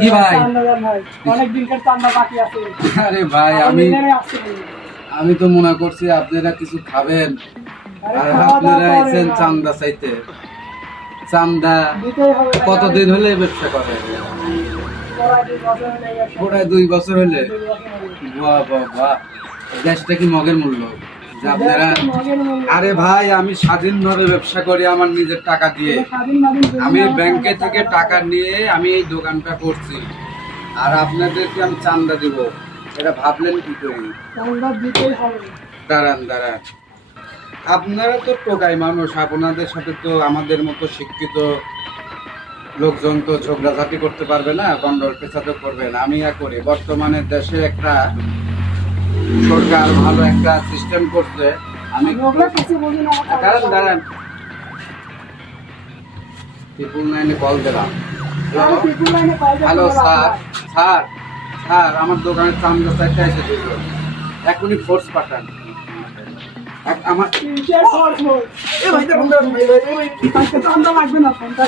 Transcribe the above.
কি ভাই? অনেক দিনকার চান্দা বাকি আছে। আরে ভাই আমি তো মনে করছি আপনারা কিছু খাবেন আর আপনারা আইছেন চান্দা চাইতে। চান্দা কতদিন হলে ব্যবসা করে? প্রায় 2 বছর হলে। বাহ বাহ বাহ, দেশটা কি মগের মূল্য যে আপনারা। আরে ভাই আমি স্বাধীনভাবে ব্যবসা করি আমার নিজের টাকা দিয়ে। আমি ব্যাংকে থেকে টাকা নিয়ে আমি এই দোকানটা করছি, আর আপনাদেরকে আমি চান্দা দিব, এটা ভাবলেন কি করি? দাঁড়ান দাঁড়ান, আপনারা তো টোকাই মানুষ, আপনাদের সাথে তো আমাদের মতো শিক্ষিত লোকজন তো ঝগড়াঝাটি করতে পারবে না, গন্ডল পেছাতে করবে না। আমি করি, বর্তমানে দেশে একটা সরকার ভালো একটা সিস্টেম করছে। আমি দাঁড়ান দাঁড়ান, 999 কল দিলাম। হ্যালো স্যার, স্যার স্যার আমার দোকানের চান্দা চাইতে এসে দিল, এখনই ফোর্স পাঠান। আমার লাগবে না, ফোনটা